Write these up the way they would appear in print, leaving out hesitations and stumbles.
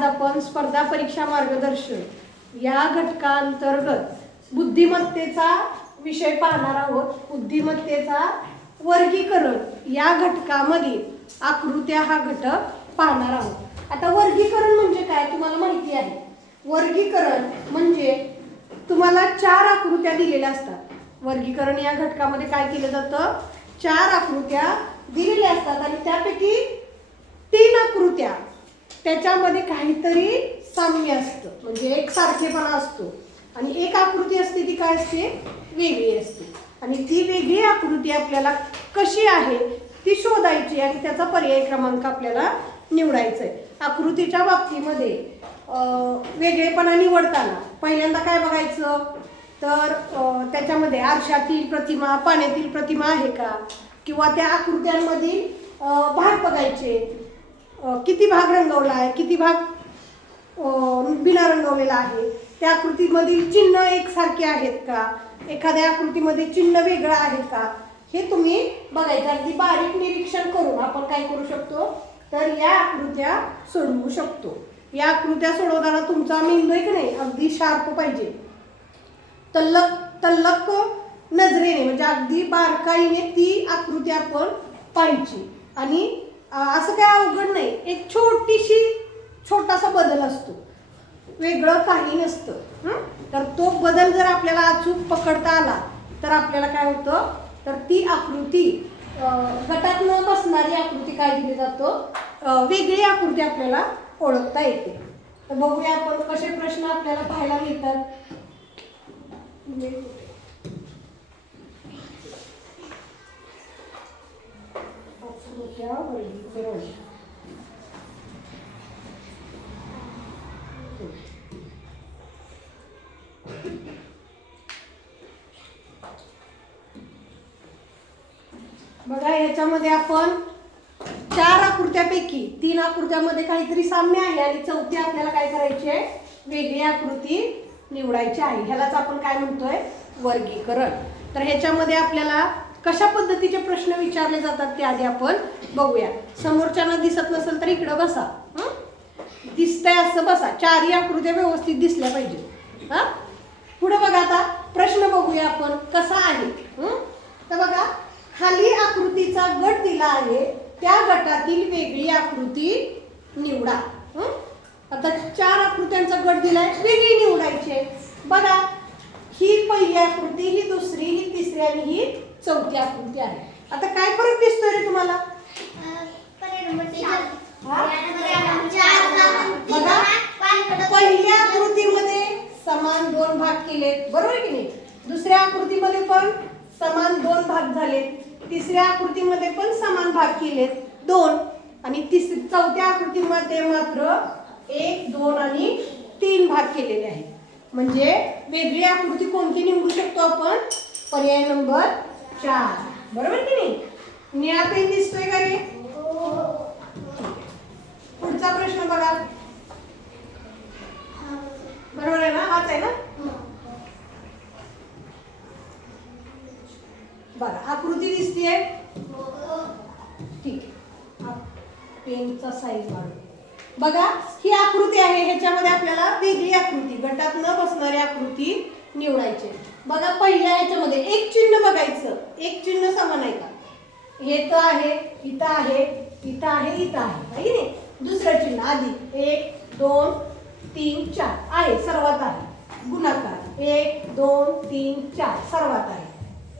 आज आपण स्पर्धा परीक्षा मार्गदर्शन या घटकांतर्गत बुद्धिमत्तेचा विषय पाहणार आहोत। बुद्धिमत्तेचा वर्गीकरण या घटकामध्ये आकृत्या हा घटक पाहणार आहोत। आता वर्गीकरण म्हणजे काय तुम्हाला माहिती आहे। वर्गीकरण म्हणजे तुम्हाला 4 आकृत्या दिलेल्या असतात। वर्गीकरण या घटकामध्ये काय केलं जातं, 4 आकृत्या दिलेल्या असतात आणि त्यापैकी 3 आकृत्या त्याच्यामध्ये काहीतरी साम्य असतं, म्हणजे एक सारखेपणा असतो आणि एक आकृती असते ती काय असते, वेगळी असते आणि ती वेगळी आकृती आपल्याला कशी आहे ती शोधायची आणि त्याचा पर्याय क्रमांक आपल्याला निवडायचा आहे। आकृतीच्या बाबतीमध्ये वेगळेपणा निवडताना पहिल्यांदा काय बघायचं तर त्याच्यामध्ये आरशातील प्रतिमा, पाण्यातील प्रतिमा आहे का, किंवा त्या आकृत्यांमधील भाग बघायचे, किती भाग रंगवला आहे, किती भाग बिना रंगवलेला आहे, त्या आकृतीमधील चिन्ह एकसारखे आहेत का, एखाद्या आकृतीमध्ये चिन्ह वेगळं आहे का, हे तुम्ही बघायचं। अगदी बारीक निरीक्षण करून आपण काय करू शकतो तर या आकृत्या सोडवू शकतो। या आकृत्या सोडवताना तुमचा मेंदू की नाही अगदी शार्प पाहिजे, तल्लक नजरेने म्हणजे अगदी बारकाईने ती आकृती आपण पाहायची आणि असं काय अवघड नाही, एक छोटासा बदल असतो, वेगळं काही नसतं। तर तो बदल जर आपल्याला अचूक पकडता आला तर आपल्याला काय होतं तर ती आकृती गटात न बसणारी आकृती काय दिली जातो, वेगळी आकृती आपल्याला ओळखता येते। तर बघूया आपण कसे प्रश्न आपल्याला पाहायला मिळतात। बघा याच्यामध्ये आपण 4 आकृत्यापैकी 3 आकृत्यामध्ये काहीतरी साम्य आहे आणि चौथी आपल्याला काय करायची आहे, वेगळी आकृती निवडायची आहे। ह्यालाच आपण काय म्हणतोय, वर्गीकरण। तर ह्याच्यामध्ये आपल्याला कशा पद्धतीचे प्रश्न विचारले जातात ते आधी आपण बघूया। समोरच्यांना दिसत नसेल तर इकडे बसा, दिसतंय असं बसा, 4ही आकृत्या व्यवस्थित दिसल्या पाहिजे। पुढे बघा, आता प्रश्न बघूया आपण कसा आहे। तर बघा खाली आकृतीचा गट दिला आहे, त्या गटातील वेगळी आकृती निवडा। आता 4 आकृत्यांचा गट दिलाय, वेगळी निवडायची। बघा ही पहिली आकृती, ही दुसरी, ही तिसरी आणि ही चौथी आकृती आहे। आता काय फरक दिसतोय रे तुम्हाला, बघा पहिल्या आकृतीमध्ये समान 2 भाग केले, बरोबर की नाही, दुसऱ्या आकृतीमध्ये पण समान 2 भाग झाले, तिसऱ्या आकृतीमध्ये पण समान भाग केलेत 2 आणि चौथ्या आकृतीमध्ये मात्र 1, 2 आणि 3 भाग केलेले आहेत। म्हणजे वेगळी आकृती कोणती निवडू शकतो आपण, पर्याय नंबर 4, बरोबर की नाही। निळा पेन दिसतोय का रे, पुढचा प्रश्न बघा, बरोबर आहे ना, हाच आहे ना। बघा आकृती दिसतीये, ठीक आहे, पेनचा साईज वाढव। बघा ही आकृती आहे, ह्याच्यामध्ये आपल्याला वेगळी आकृती, गटात न बसणारी आकृती निवडायची। बघा पहिल्या ह्याच्यामध्ये एक चिन्ह बघायचं, एक चिन्ह समान आहे का, हे तर आहे, इथं आहे, इथं आहे, इथं आहे की नाही। दुसरं चिन्ह आधी 1, 2, 3, 4 आहे, सर्वात आहे। गुणाकार 1, 2, 3, 4 सर्वात आहे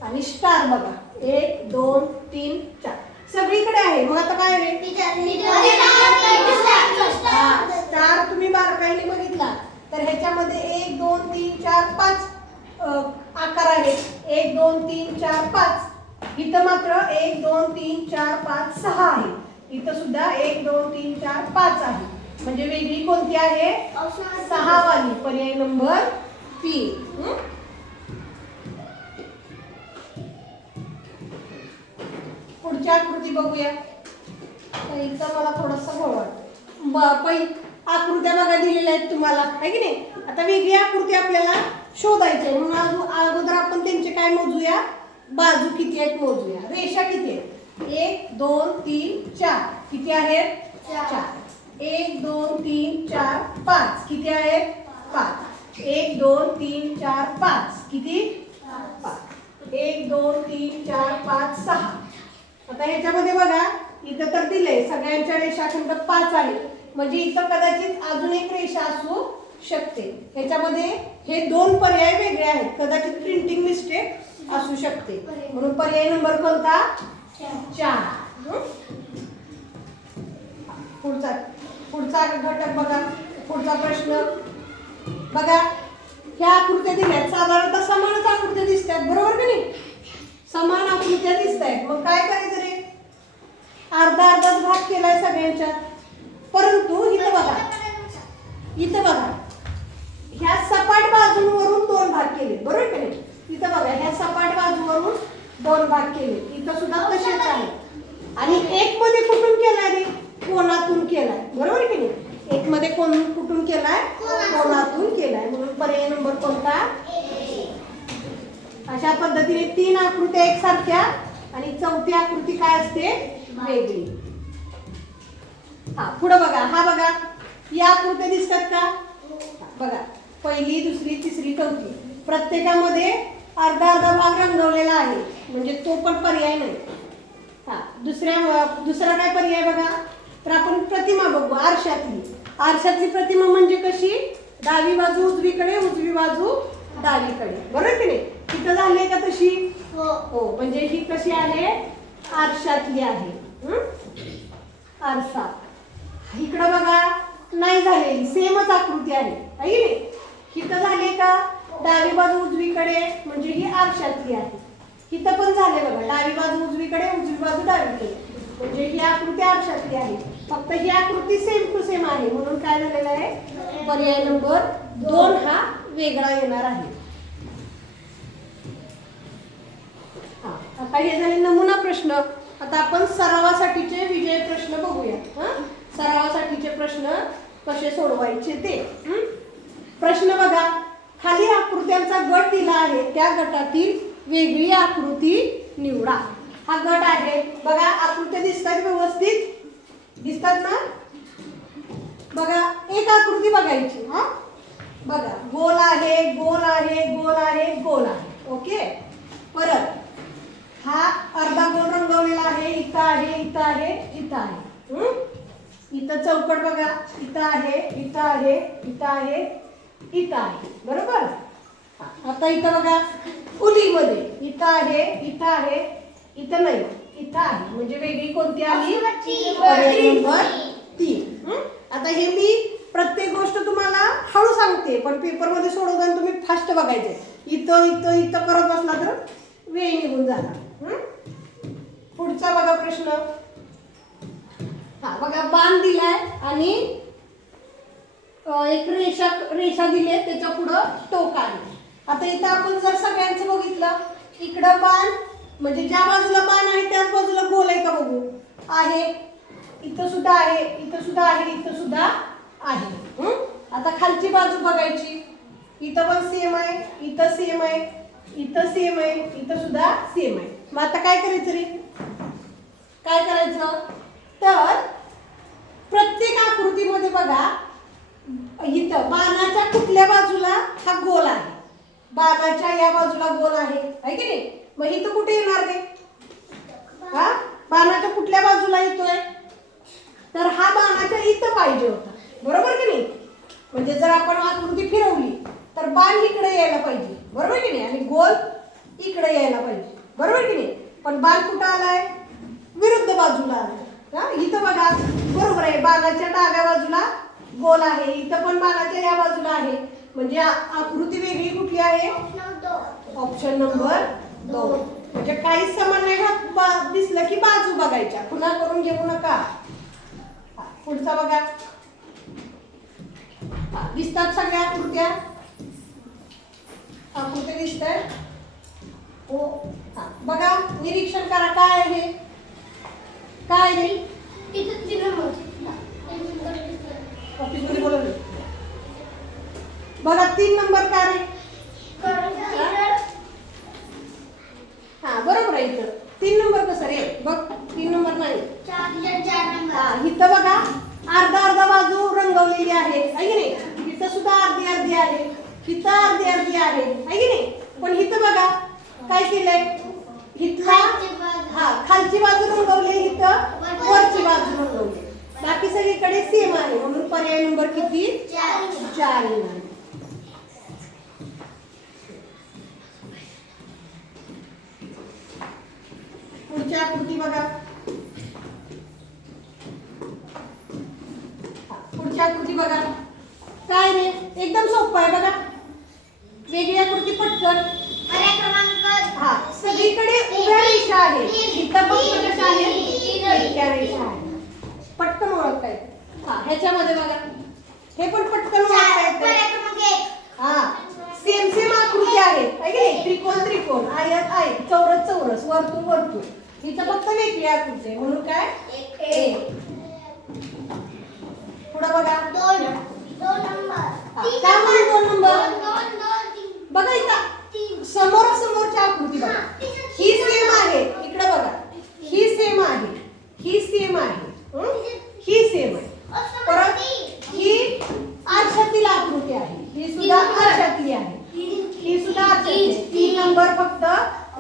आणि स्टार बघा 1, 2, 3, 4 सगळीकडे आहे। मग आता काय रे, स्टार तुम्ही बारकाईने बघितला तर ह्याच्यामध्ये 1, 2, 3, 4, 5 आकार आहेत, 1, 2, 3, 4, 5। इथं मात्र 1, 2, 3, 4, 5, 6 आहे, इथं सुद्धा 1, 2, 3, 4, 5 आहे। म्हणजे वेगळी कोणती आहे, 6 वाली, पर्याय नंबर 3। पुढची आकृती बघूया, इथं मला थोडंसं गोळ वाटतं। आकृत्या बघा दिलेल्या आहेत तुम्हाला, आहे की नाही। आता वेगळी आकृती आपल्याला शोधायची आहे, म्हणून अगोदर आपण त्यांचे काय मोजूया, बाजू किती आहेत मोजूया, रेषा किती आहेत, 1, 2, 3, 4 किती आहेत, 4। 1 2 3 4 5 किती आहेत 5 1 2 3 4 5 किती 5 1 2 3 4 5 6 आता ह्याच्यामध्ये बघा इथं तर दिले सगळ्यांच्या रेषाखंड 5 आहेत म्हणजे इथं कदाचित अजून एक रेषा असू शकते ह्याच्यामध्ये हे दोन पर्याय वेगळे आहेत कदाचित प्रिंटिंग मिस्टेक असू शकते म्हणून पर्याय नंबर कोणता 4 पुढचा घटक बघा पुढचा प्रश्न बघा ह्या आकृत्या दिल्यात साधारणतः समानच आकृत्या दिसतात बरोबर की नाही समान आकृत्या दिसत आहेत मग काय करायचं रे अर्धा अर्धाच भाग केलाय सगळ्यांच्यात परंतु इथं बघा ह्या सपाट बाजूवरून 2 भाग केले बरोबर की नाही इथं बघा ह्या सपाट बाजूवरून 2 भाग केले इथं सुद्धा तसेच आहे आणि एक मध्ये कुठून केलाय रे कोणातून केलाय बरोबर की नाही एक मध्ये कुठून केलाय कोणातून केलाय म्हणून पर्याय नंबर कोणता अशा पद्धतीने 3 आकृत्या एकसारख्या आणि चौथी आकृती काय असते वेगळी पुढे बघा हा बघा या आकृत्या दिसतात का बघा पहिली दुसरी तिसरी चौथी प्रत्येकामध्ये अर्धा अर्धा भाग रंगवलेला आहे म्हणजे तो पण पर्याय नाही दुसरा काय पर्याय बघा तर आपण प्रतिमा बघू आरशातली प्रतिमा म्हणजे कशी डावी बाजू उजवीकडे उजवी बाजू डावीकडे बरोबर की नाही तिथं झाली का तशी हो म्हणजे ही कशी आहे आरशातली आहे आरसा इकडं बघा नाही झालेली सेमच आकृती आहे नाही इथं झाली का डावी बाजू उजवीकडे म्हणजे ही आरशातली आहे इथं पण झाले बघा डावी बाजू उजवीकडे उजवी बाजू डावीकडे म्हणजे ही आकृती आरशातली आहे फक्त ही आकृती सेम टू सेम आहे म्हणून काय झालेलं आहे पर्याय नंबर 2 हा वेगळा येणार आहे आता हे झाले नमुना प्रश्न आता आपण सरावासाठीचे विजय प्रश्न बघूया सरावासाठीचे प्रश्न कसे सोडवायचे ते प्रश्न बघा खाली आकृत्यांचा गट दिला आहे त्या गटातील वेगळी आकृती निवडा हा गट आहे बघा आकृत्या दिसतात व्यवस्थित दिसतात ना बघा एक आकृती बघायची बघा गोल आहे गोल आहे गोल आहे गोल आहे ओके परत हा अर्धा गोल रंगवलेला आहे इथं आहे इथं आहे इथं आहे इथं चौकट बघा इथं आहे इथं आहे इथं आहे इथं आहे बरोबर आता इथं बघा उलीमध्ये इथं आहे इथं नाही इथं आहे म्हणजे वेगळी कोणती आली पर्याय नंबर 3 आता हे मी प्रत्येक गोष्ट तुम्हाला हळू सांगते पण पेपरमध्ये सोडवताना तुम्ही फास्ट बघायचे इथं इथं इथं करत बसला तर वेळ निघून जाणार पुढचा बघा प्रश्न बघा बाण दिलाय आणि एक रेषा दिली आहे त्याच्या पुढं टोक आहे आता इथं आपण जर सगळ्यांचं बघितलं इकडं बाण म्हणजे ज्या बाजूला बाण आहे त्याच बाजूला गोल आहे का बघू आहे इथं सुद्धा आहे इथं सुद्धा आहे इथं सुद्धा आहे आता खालची बाजू बघायची इथं पण सेम आहे इथं सेम आहे इथं सेम आहे इथं सुद्धा सेम आहे मग आता काय करायचं रे काय करायचं तर प्रत्येक आकृतीमध्ये बघा इथं बाणाच्या कुठल्या बाजूला हा गोल आहे बाणाच्या या बाजूला गोल आहे की नाही मग इथं कुठे येणार रे बाणाच्या कुठल्या बाजूला येतोय तर हा बाणाच्या इथं पाहिजे होता बरोबर की नाही म्हणजे जर आपण आकृती फिरवली तर बाण इकडे यायला पाहिजे बरोबर की नाही आणि गोल इकडे यायला पाहिजे बरोबर की नाही पण बाण कुठं आलाय विरुद्ध बाजूला आलाय इथं बघा बरोबर आहे बाणाच्या डाव्या बाजूला गोल आहे इथं पण बाणाच्या या बाजूला आहे म्हणजे आकृती वेगळी कुठली आहे ऑप्शन नंबर 2 म्हणजे काहीच समान नाही दिसलं की बाजू बघायच्या पुन्हा करून घेऊ नका पुढचा बघा दिसतात सगळ्या आकृत्या दिसतात हो बघा निरीक्षण करा काय आहे काय नाही ऑफिसमध्ये बोलवलं बघा 3 नंबर काय रे बरोबर आहे इथं 3 नंबर कसं रे बघ 3 नंबर नाही इथं बघा अर्धा अर्धा बाजू रंगवलेली आहे की नाही. इथं सुद्धा अर्धी अर्धी आहे, इथं अर्धी अर्धी आहे की नाही. पण इथं बघा काय केलंय, इथला खालची बाजू रंगवली, इथं वरची बाजू रंगवली. बाकी सगळीकडे सेम आहे म्हणून पर्याय नंबर किती 4 येणार. पुढची आकृती बघा. पुढची आकृती बघा. काय रे, एकदम सोपं आहे बघा. वेगळी आकृती पटकन. हा, सगळीकडे उभ्या रेषा आहे, इथं पण कशा आहेत, त्या रेषा आहेत. पटकन ओळखता येते. हा, ह्याच्यामध्ये बघा, हे पण पटकन ओळखता येते. हा, सेम सेम आकृती आहे की नाही. त्रिकोण त्रिकोण, आयत आयत, चौरस चौरस, वर्तुळ वर्तुळ. इथं फक्त वेगळी आकृती आहे म्हणून काय ए. पुढे बघा 2 नंबर. काय म्हणून 2 नंबर बघा. इथं समोरासमोरची आकृती बघा. ही सेम आहे, इकडे बघा, ही सेम आहे, ही सेम आहे, ही सेम आहे. परत ही आरशातील आकृती आहे, ही सुद्धा आरशातली आहे, ही सुद्धा आरशातली आहे. 3 नंबर फक्त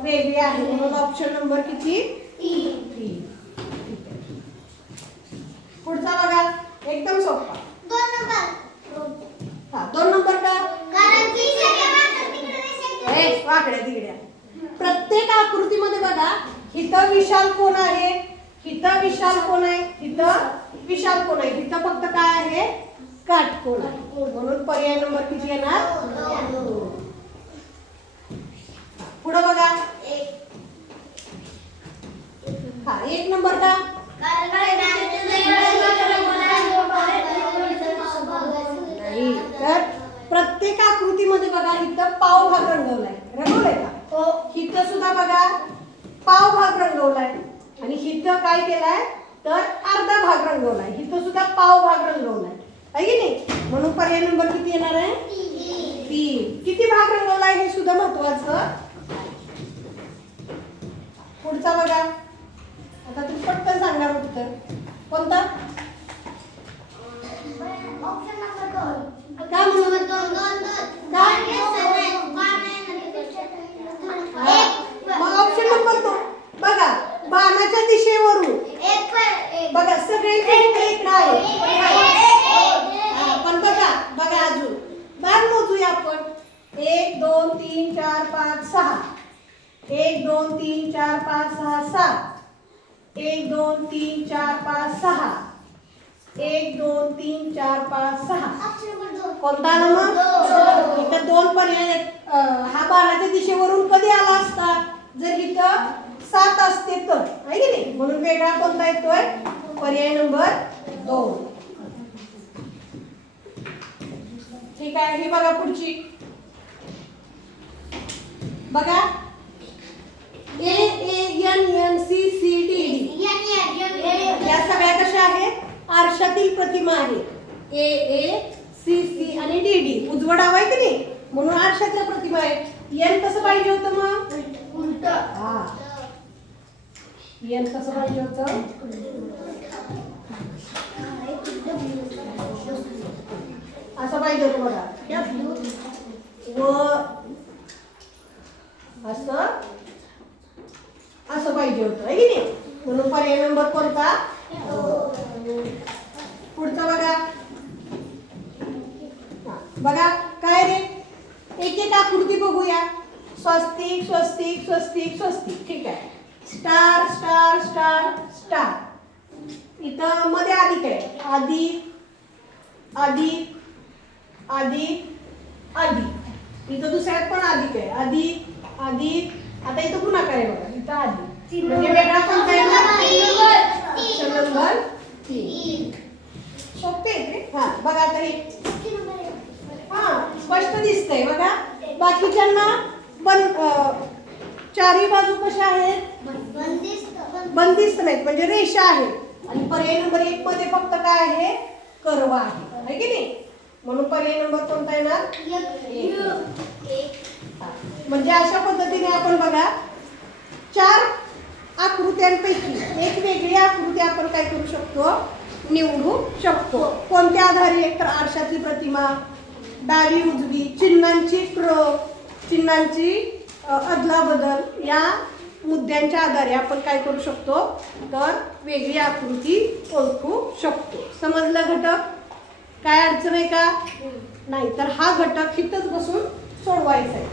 वेगळी आहे म्हणून ऑप्शन नंबर किती 3. पुढचा बघा, एकदम सोपा. 2 नंबर. हा, 2 नंबर का, कारण की वाकड्या तिकड्या. प्रत्येक आकृतीमध्ये बघा, इथं विशाल कोण आहे, इथं विशाल कोण आहे, इथं विशाल कोण आहे, इथं फक्त काय आहे काटकोन आहे म्हणून पर्याय नंबर किती येणार 2. पुढे बघा. हा, 1 नंबर का, नाही तर प्रत्येक आकृतीमध्ये बघा इथं पाव भाग रंगवलाय, रंगवलाय का, इथं सुद्धा बघा पाव भाग रंगवलाय आणि इथं काय केलाय तर अर्धा भाग रंगवलाय, इथं सुद्धा पाव भाग रंगवलाय आहे की नाही. म्हणून पर्याय नंबर किती येणार आहे 3. किती भाग रंगवलाय हे सुद्धा महत्वाचं. पुढचा बघा. आता तुम्ही पटकन सांगणार उत्तर कोणता. Option number 2. का म्हणून 2 मग ऑप्शन नंबर 2 बघा. बाणाच्या दिशेवरून बघा सगळे इकडे आहे, पण बघा बघा अजून बाण मोजूया आपण. 1 2 3 4 5 6. 1 2 3 4 5 6 7. 1 2 3 4 5 6. 1 2 3 4 5 6. कोणता आला मग इथं 2 पर्याय. हा बाणाच्या दिशेवरून कधी आला असता जर इथं 7 असते तर आहे की नाही. म्हणून वेगळा कोणता येतोय पर्याय नंबर 2. ठीक आहे. ही बघा पुढची बघा. A A N N C C D D या सगळ्या कशा आहेत आरशातील प्रतिमा आहेत. ए ए सी सी आणि डी डी उजवा डावा आहे की नाही म्हणून आरशातल्या प्रतिमा आहेत. एन कसं पाहिजे होतं मग उलट. हा, एन कसं पाहिजे होतं असं पाहिजे होतं बघा. व असं पाहिजे होतं आहे की नाही म्हणून पर्याय नंबर कोणता. पुढचं बघा. बघा काय रे, एक एक आकृती बघूया. स्वस्तिक स्वस्तिक स्वस्तिक स्वस्तिक. ठीक आहे. Star star star star. इथं मध्ये अधिक आहे. अधिक अधिक अधिक अधिक. इथं दुसऱ्यात पण अधिक आहे. अधिक अधिक. आता इथं गुणाकार आहे बघा. इथं अधिक म्हणजे वेगळा कोणता आहे ऑप्शन नंबर 3. सोपे आहे ते. हा बघा आता हे हा स्पष्ट दिसतंय बघा. बाकीच्यांना चारही बाजू कशा आहेत बंदिस्त नाहीत म्हणजे रेषा आहेत आणि पर्याय नंबर 1 मध्ये फक्त काय आहे कर्व आहे की नाही म्हणून पर्याय नंबर कोणता येणार 1. म्हणजे अशा पद्धतीने आपण बघा 4 आकृत्यांपैकी एक वेगळी आकृती आपण काय करू शकतो निवडू शकतो. कोणत्या आधारे? तर आरशातली प्रतिमा, डावी उजवी, चिन्हांची अदलाबदल या मुद्द्यांच्या आधारे आपण काय करू शकतो? तर वेगळी आकृती ओळखू शकतो. समजलं घटक? काय अडचण आहे का? नाही. तर हा घटक इथंच बसून सोडवायचा आहे.